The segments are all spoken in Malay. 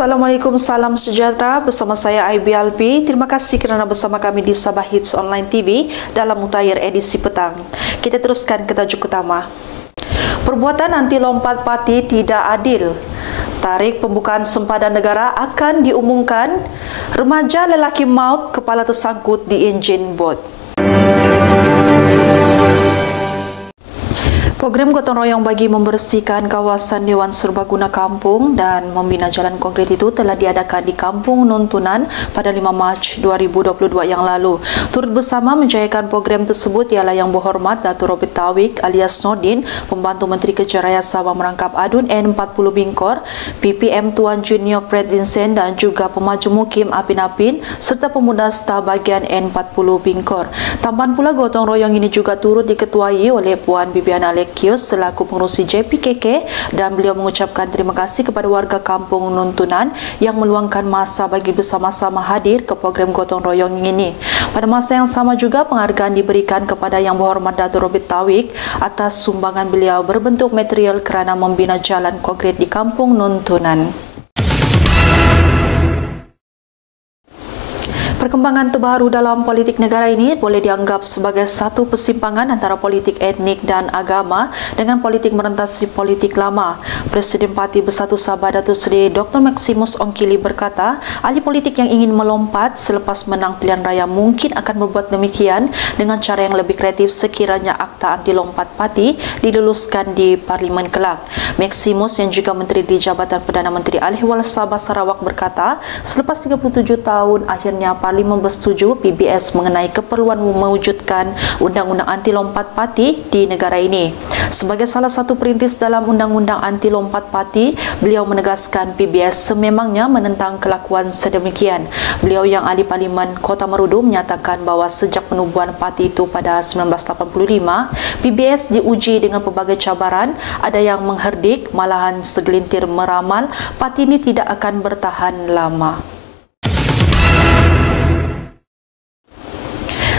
Assalamualaikum, salam sejahtera. Bersama saya Aibi Albi. Terima kasih kerana bersama kami di Sabah Hits Online TV dalam Mutakhir edisi petang. Kita teruskan ke tajuk utama. Perbuatan anti lompat parti tidak adil. Tarikh pembukaan sempadan negara akan diumumkan. Remaja lelaki maut kepala tersangkut di enjin bot. Program gotong royong bagi membersihkan kawasan Dewan Serbaguna Kampung dan membina jalan konkret itu telah diadakan di Kampung Nontunan pada 5 Mac 2022 yang lalu. Turut bersama menjayakan program tersebut ialah Yang Berhormat Datuk Robert Tawik alias Nordin, Pembantu Menteri Kerja Raya Sabah Merangkap Adun N40 Bingkor, PPM Tuan Junior Fred Vincent dan juga Pemaju Mukim Apin Apin serta pemuda staf bahagian N40 Bingkor. Tambahan pula gotong royong ini juga turut diketuai oleh Puan Bibiana Kios selaku pengerusi JPKK dan beliau mengucapkan terima kasih kepada warga Kampung Nontunan yang meluangkan masa bagi bersama-sama hadir ke program gotong royong ini. Pada masa yang sama juga penghargaan diberikan kepada Yang Berhormat Datuk Robert Tawik atas sumbangan beliau berbentuk material kerana membina jalan konkret di Kampung Nontunan. Perkembangan terbaru dalam politik negara ini boleh dianggap sebagai satu persimpangan antara politik etnik dan agama dengan politik merentasi politik lama. Presiden Parti Bersatu Sabah Datuk Seri Dr. Maximus Ongkili berkata, ahli politik yang ingin melompat selepas menang pilihan raya mungkin akan berbuat demikian dengan cara yang lebih kreatif sekiranya akta anti lompat parti diluluskan di Parlimen kelak. Maximus yang juga Menteri di Jabatan Perdana Menteri Al-Ehwal Sabah Sarawak berkata, selepas 37 tahun akhirnya Parlimen bersetuju PBS mengenai keperluan mewujudkan undang-undang anti lompat parti di negara ini. Sebagai salah satu perintis dalam undang-undang anti lompat parti, beliau menegaskan PBS sememangnya menentang kelakuan sedemikian. Beliau yang ahli Parlimen Kota Marudu menyatakan bahawa sejak penubuhan parti itu pada 1985, PBS diuji dengan pelbagai cabaran, ada yang mengherdik, malahan segelintir meramal parti ini tidak akan bertahan lama.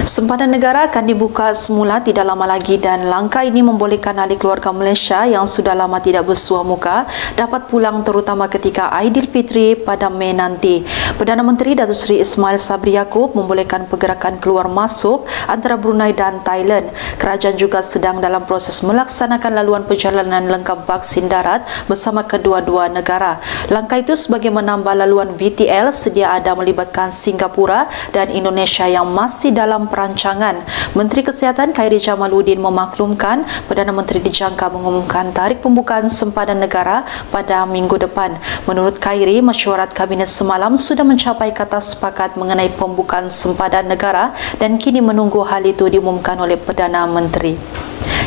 Sempadan negara akan dibuka semula tidak lama lagi dan langkah ini membolehkan ahli keluarga Malaysia yang sudah lama tidak bersuah muka dapat pulang terutama ketika Aidilfitri pada Mei nanti. Perdana Menteri Datuk Seri Ismail Sabri Yaakob membolehkan pergerakan keluar masuk antara Brunei dan Thailand. Kerajaan juga sedang dalam proses melaksanakan laluan perjalanan lengkap vaksin darat bersama kedua-dua negara. Langkah itu sebagai menambah laluan VTL sedia ada melibatkan Singapura dan Indonesia yang masih dalam perancangan. Menteri Kesihatan Khairi Jamaluddin memaklumkan Perdana Menteri dijangka mengumumkan tarikh pembukaan sempadan negara pada minggu depan. Menurut Khairi, mesyuarat Kabinet semalam sudah mencapai kata sepakat mengenai pembukaan sempadan negara dan kini menunggu hal itu diumumkan oleh Perdana Menteri.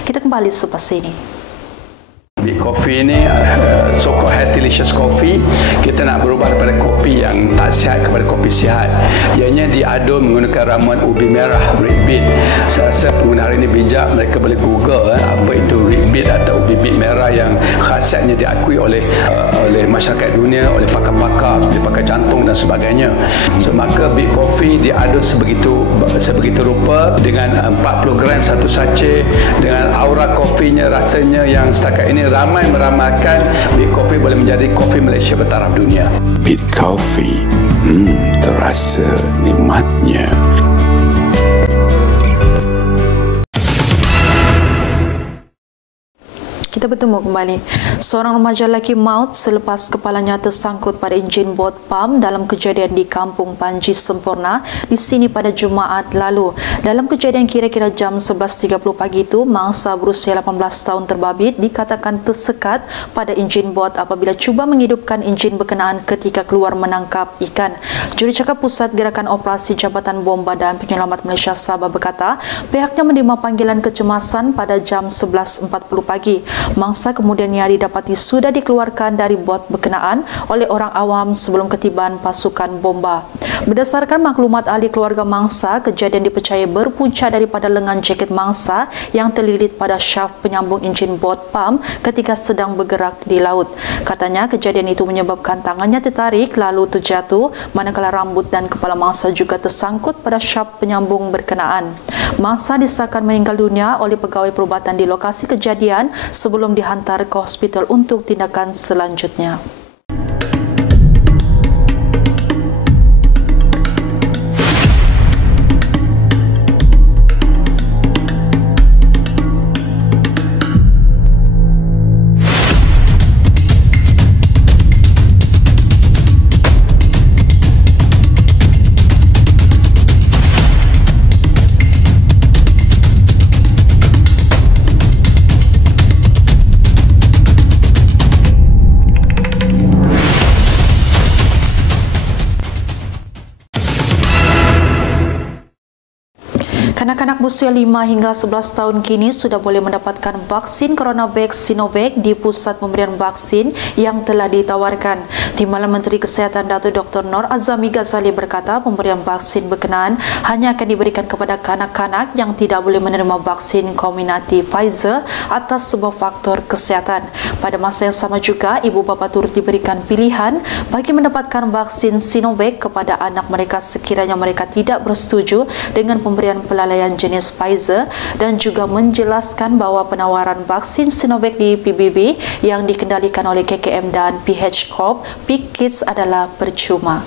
Kita kembali selepas ini. Big Coffee ni so-called Healthylicious Coffee, kita nak berubah daripada kopi yang tak sihat kepada kopi sihat. Ianya diadun menggunakan ramuan ubi merah red beet. Saya rasa pengguna hari ini bijak, mereka boleh Google apa itu red beet atau ubi beet merah yang khasiatnya diakui oleh masyarakat dunia, oleh pakar-pakar seperti pakar jantung dan sebagainya. So maka Big Coffee diadun sebegitu rupa dengan 40 gram satu sachet dengan aura kopinya rasanya yang setakat ini ramai meramalkan Big Coffee boleh menjadi kopi Malaysia bertaraf dunia. Big Coffee, terasa nikmatnya. Kita bertemu kembali. Seorang remaja lelaki maut selepas kepalanya tersangkut pada enjin bot pam dalam kejadian di Kampung Panji Sempurna di sini pada Jumaat lalu. Dalam kejadian kira-kira jam 11.30 pagi itu, mangsa berusia 18 tahun terbabit dikatakan tersekat pada enjin bot apabila cuba menghidupkan enjin berkenaan ketika keluar menangkap ikan. Jurucakap Pusat Gerakan Operasi Jabatan Bomba dan Penyelamat Malaysia Sabah berkata, pihaknya menerima panggilan kecemasan pada jam 11.40 pagi. Mangsa kemudiannya didapati sudah dikeluarkan dari bot berkenaan oleh orang awam sebelum ketibaan pasukan bomba. Berdasarkan maklumat ahli keluarga mangsa, kejadian dipercaya berpunca daripada lengan jaket mangsa yang terlilit pada syaf penyambung enjin bot pam ketika sedang bergerak di laut. Katanya kejadian itu menyebabkan tangannya tertarik lalu terjatuh, manakala rambut dan kepala mangsa juga tersangkut pada syaf penyambung berkenaan. Mangsa disahkan meninggal dunia oleh pegawai perubatan di lokasi kejadian sebelum dihantar ke hospital untuk tindakan selanjutnya. Kanak-kanak berusia 5 hingga 11 tahun kini sudah boleh mendapatkan vaksin CoronaVac Sinovac di pusat pemberian vaksin yang telah ditawarkan. Timbalan Menteri Kesihatan Datuk Dr. Nor Azami Ghazali berkata pemberian vaksin berkenaan hanya akan diberikan kepada kanak-kanak yang tidak boleh menerima vaksin Comirnaty Pfizer atas sebuah faktor kesihatan. Pada masa yang sama juga, ibu bapa turut diberikan pilihan bagi mendapatkan vaksin Sinovac kepada anak mereka sekiranya mereka tidak bersetuju dengan pemberian pelalaian jenis Pfizer, dan juga menjelaskan bahawa penawaran vaksin Sinovac di PBB yang dikendalikan oleh KKM dan PH Corp Peak Kids adalah percuma.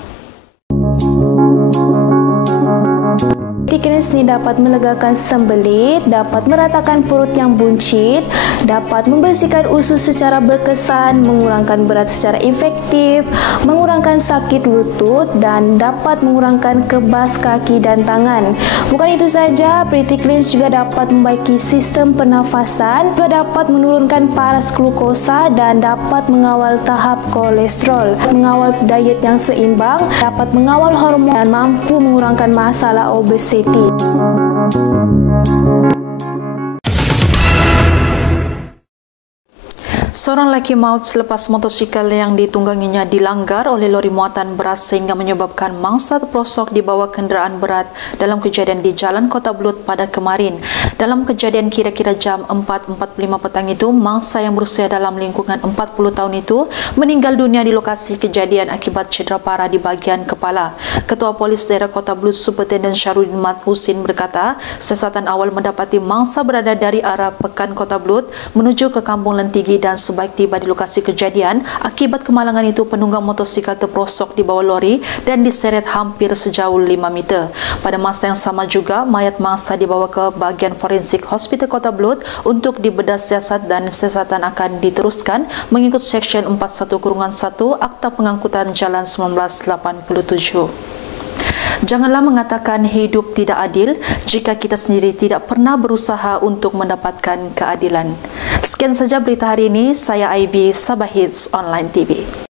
Antikinis ini dapat melegakan sembelit, dapat meratakan perut yang buncit, dapat membersihkan usus secara berkesan, mengurangkan berat secara efektif, mengurangkan sakit lutut dan dapat mengurangkan kebas kaki dan tangan. Bukan itu saja, Pretty Cleanse juga dapat membaiki sistem pernafasan, juga dapat menurunkan paras glukosa dan dapat mengawal tahap kolesterol, mengawal diet yang seimbang, dapat mengawal hormon dan mampu mengurangkan masalah obesitas. Seorang lelaki maut selepas motosikal yang ditungganginya dilanggar oleh lori muatan beras sehingga menyebabkan mangsa terperosok di bawah kenderaan berat dalam kejadian di Jalan Kota Belud pada kemarin. Dalam kejadian kira-kira jam 4.45 petang itu, mangsa yang berusia dalam lingkungan 40 tahun itu meninggal dunia di lokasi kejadian akibat cedera parah di bahagian kepala. Ketua Polis Daerah Kota Belud Superintendent Syarudin Mat Husin berkata, siasatan awal mendapati mangsa berada dari arah Pekan Kota Belud menuju ke Kampung Lentigi dan sebaik tiba di lokasi kejadian, akibat kemalangan itu penunggang motosikal terperosok di bawah lori dan diseret hampir sejauh 5 meter. Pada masa yang sama juga, mayat mangsa dibawa ke bahagian forensik Hospital Kota Belud untuk dibedah siasat dan siasatan akan diteruskan mengikut Seksyen 41-1 Akta Pengangkutan Jalan 1987. Janganlah mengatakan hidup tidak adil jika kita sendiri tidak pernah berusaha untuk mendapatkan keadilan. Sekian saja berita hari ini. Saya Aibi, Sabah Hits Online TV.